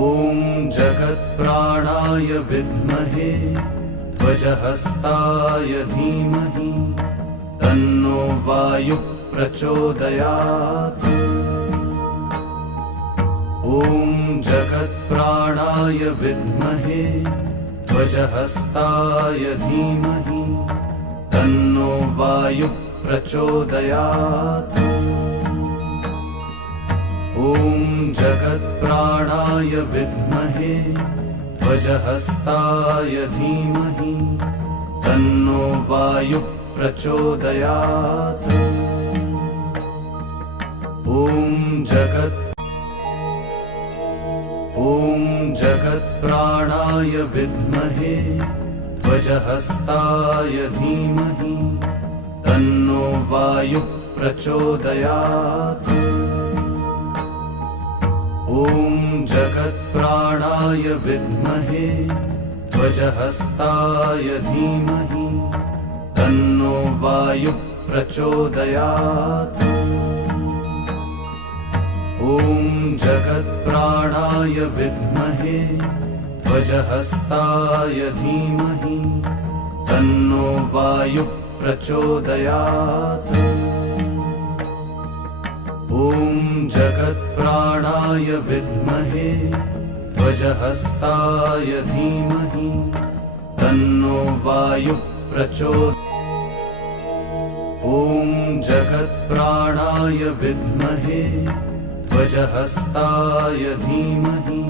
ॐ जगत्प्राणाय विद्महे ध्वजहस्ताय धीमहि तन्नो वायुः प्रचोदयात्। ॐ जगत्प्राणाय विद्महे ध्वजहस्ताय धीमहि तन्नो वायुः प्रचोदयात्। ॐ जगत्प्राणाय विद्महे ध्वजहस्ताय धीमहि तन्नो वायुः प्रचोदयात्। ॐ जगत्प्राणाय विद्महे ध्वजहस्ताय धीमहि तन्नो वायुः प्रचोदयात्। ॐ जगत्प्राणाय विद्महे ध्वजहस्ताय धीमहि तन्नो वायुः प्रचोदयात्। ॐ जगत्प्राणाय विद्महे ध्वजहस्ताय धीमहि तन्नो वायुः प्रचोदयात्। ॐ जगत्प्राणाय विद्महे ध्वजहस्ताय धीमहि तन्नो वायुः प्रचोदयात्। ॐ जगत्प्राणाय विद्महे ध्वजहस्ताय धीमहि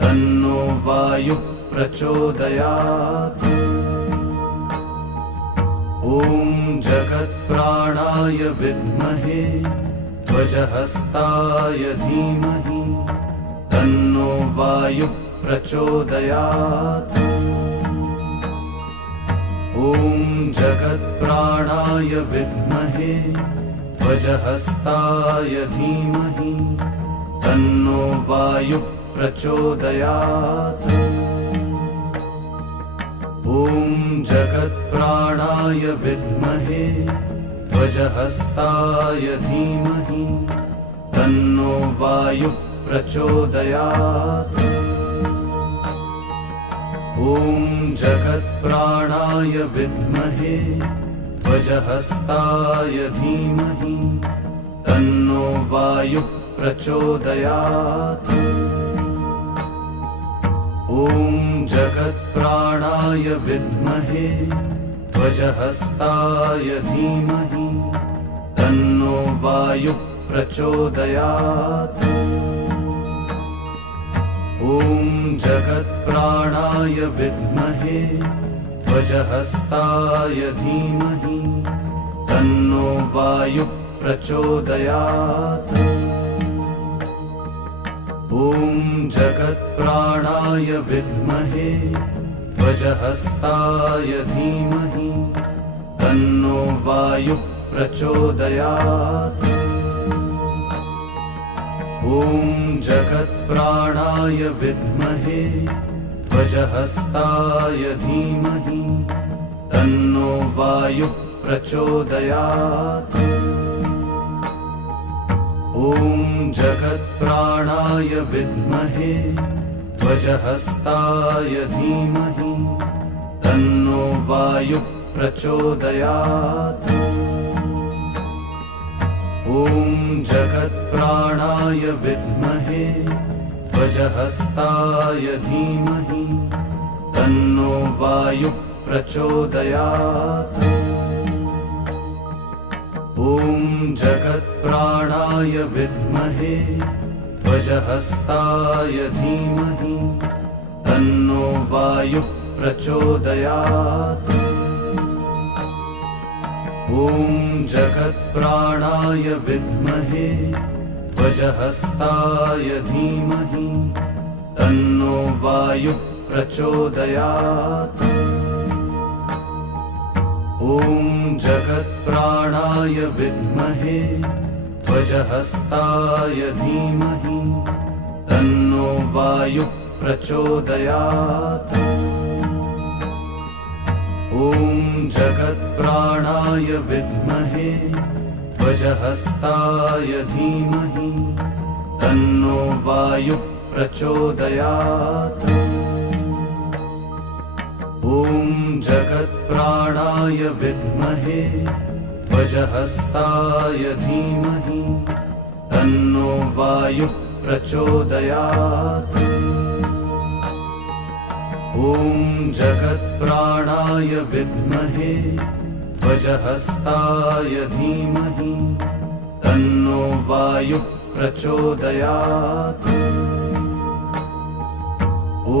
तन्नो वायुः प्रचोदयात्। ॐ जगत्प्राणाय विद्महे ध्वजहस्ताय धीमहि तन्नो वायुः प्रचोदयात्। ॐ जगत्प्राणाय विद्महे ध्वजहस्ताय धीमहि तन्नो वायुः प्रचोदयात्। ॐ जगत्प्राणाय विद्महे ध्वजहस्ताय धीमहि तन्नो वायुः प्रचोदयात्। ॐ जगत्प्राणाय विद्महे ध्वजहस्ताय धीमहि तन्नो वायुः प्रचोदयात्। ॐ जगत्प्राणाय विद्महे ध्वजहस्ताय धीमहि तन्नो वायुः प्रचोदयात्। ॐ जगत्प्राणाय विद्महे ध्वजहस्ताय धीमहि तन्नो वायुः प्रचोदयात्। ॐ जगत्प्राणाय विद्महे ध्वजहस्ताय धीमहि तन्नो वायुः प्रचोदयात्। ॐ जगत्प्राणाय विद्महे ध्वजहस्ताय धीमहि तन्नो वायुः प्रचोदयात्। ॐ जगत्प्राणाय विद्महे ध्वजहस्ताय धीमहि तन्नो वायुः प्रचोदयात्। ॐ जगत्प्राणाय विद्महे ध्वजहस्ताय धीमहि तन्नो वायुः प्रचोदयात्। ॐ जगत्प्राणाय विद्महे ध्वजहस्ताय धीमहि तन्नो वायुः प्रचोदयात्। ॐ जगत्प्राणाय विद्महे ध्वजहस्ताय धीमहि तन्नो वायुः प्रचोदयात्। ॐ जगत्प्राणाय विद्महे ध्वजहस्ताय धीमहि तन्नो वायुः प्रचोदयात्। ॐ जगत्प्राणाय विद्महे ध्वजहस्ताय धीमहि तन्नो वायुः प्रचोदयात्। ॐ जगत्प्राणाय विद्महे ध्वजहस्ताय धीमहि तन्नो वायुः प्रचोदयात्। ॐ जगत्प्राणाय विद्महे ध्वजहस्ताय धीमहि तन्नो वायुः प्रचोदयात्। ॐ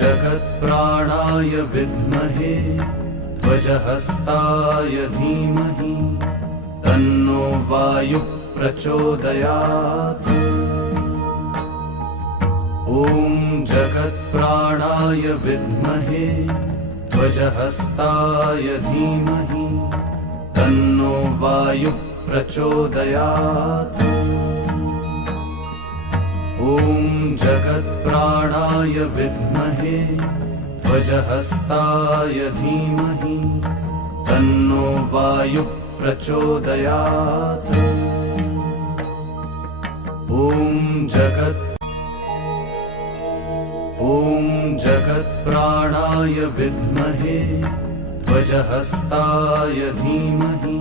जगत्प्राणाय विद्महे ध्वजहस्ताय धीमहि तन्नो वायुः प्रचोदयात्। ॐ जगत्प्राणाय विद्महे ध्वजहस्ताय धीमहि तन्नो वायुः प्रचोदयात्। ॐ जगत्प्राणाय विद्महे ध्वजहस्ताय धीमहि तन्नो वायुः प्रचोदयात्। ॐ जगत्प्राणाय विद्महे ध्वजहस्ताय धीमहि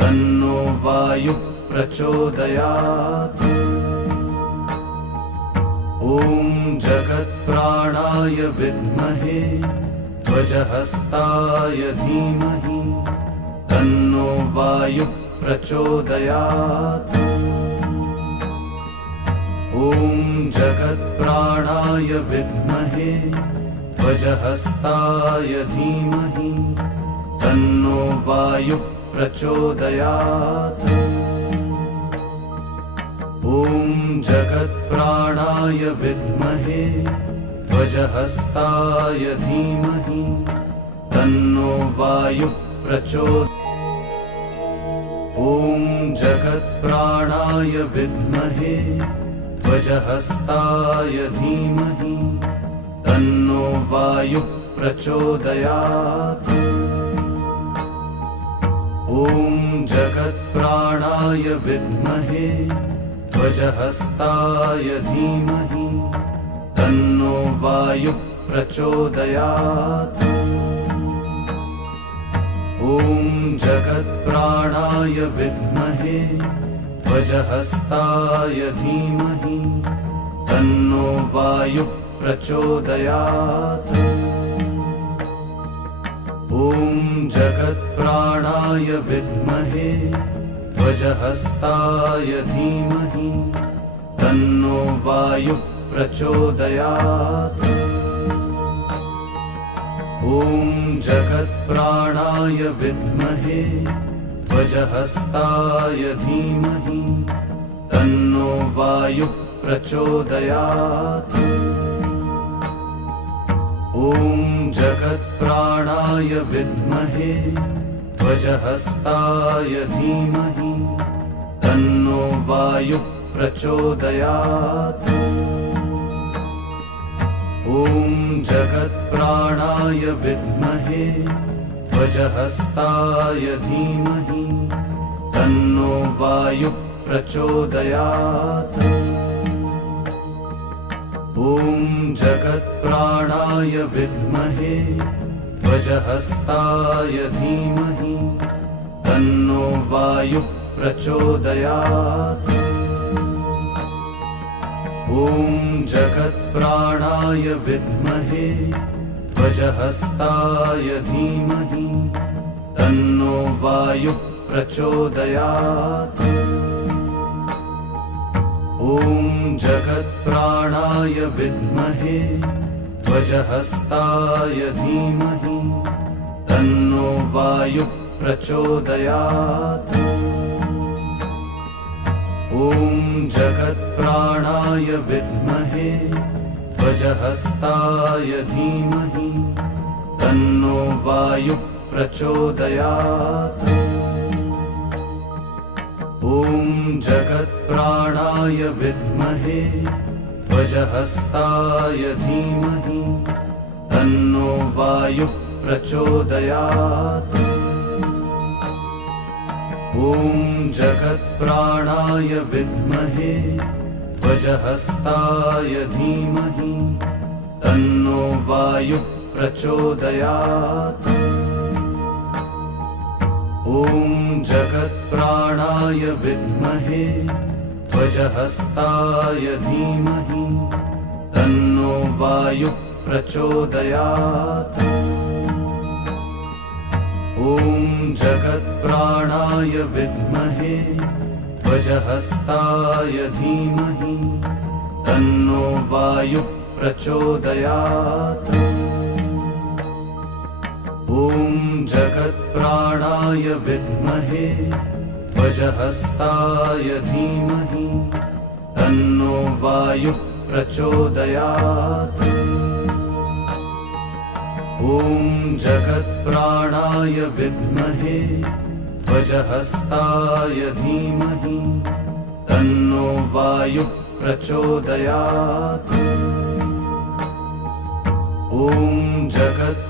तन्नो वायुः प्रचोदयात्। ॐ जगत्प्राणाय विद्महे ध्वजहस्ताय धीमहि तन्नो वायुः प्रचोदयात्। ॐ जगत्प्राणाय विद्महे ध्वजहस्ताय धीमहि तन्नो वायुः प्रचोदयात्। ॐ जगत्प्राणाय विद्महे ध्वजहस्ताय धीमहि तन्नो वायुः प्रचोदयात्। ॐ जगत्प्राणाय विद्महे ध्वजहस्ताय धीमहि तन्नो वायुः प्रचोदयात्। ॐ जगत्प्राणाय विद्महे ध्वजहस्ताय धीमहि तन्नो वायुः प्रचोदयात्। ॐ जगत्प्राणाय विद्महे ध्वजहस्ताय धीमहि तन्नो वायुः प्रचोदयात्। ॐ जगत्प्राणाय विद्महे ध्वजहस्ताय धीमहि तन्नो वायुः प्रचोदयात्। ॐ जगत्प्राणाय विद्महे ध्वजहस्ताय धीमहि तन्नो वायुः प्रचोदयात्। ॐ जगत्प्राणाय विद्महे ध्वजहस्ताय धीमहि तन्नो वायुः प्रचोदयात्। ॐ जगत्प्राणाय विद्महे ध्वजहस्ताय धीमहि तन्नो वायुः प्रचोदयात्। ॐ जगत्प्राणाय विद्महे ध्वजहस्ताय धीमहि तन्नो वायुः प्रचोदयात्। ॐ जगत्प्राणाय विद्महे ध्वजहस्ताय धीमहि तन्नो वायुः प्रचोदयात्। ॐ जगत्प्राणाय विद्महे ध्वजहस्ताय धीमहि तन्नो वायुः प्रचोदयात्। ॐ जगत्प्राणाय विद्महे ध्वजहस्ताय धीमहि तन्नो वायुः प्रचोदयात्। ॐ जगत्प्राणाय विद्महे ध्वजहस्ताय धीमहि तन्नो वायुः प्रचोदयात्। ॐ जगत्प्राणाय विद्महे ध्वजहस्ताय धीमहि तन्नो वायुः प्रचोदयात्। ॐ जगत्प्राणाय विद्महे ध्वजहस्ताय धीमहि तन्नो वायुः प्रचोदयात्। ॐ जगत्प्राणाय विद्महे ध्वजहस्ताय धीमहि तन्नो वायुः प्रचोदयात्। ॐ जगत्प्राणाय विद्महे ध्वजहस्ताय धीमहि तन्नो वायुः प्रचोदयात्। ॐ जगत्प्राणाय विद्महे ध्वजहस्ताय धीमहि तन्नो वायुः प्रचोदयात्। ॐ जगत्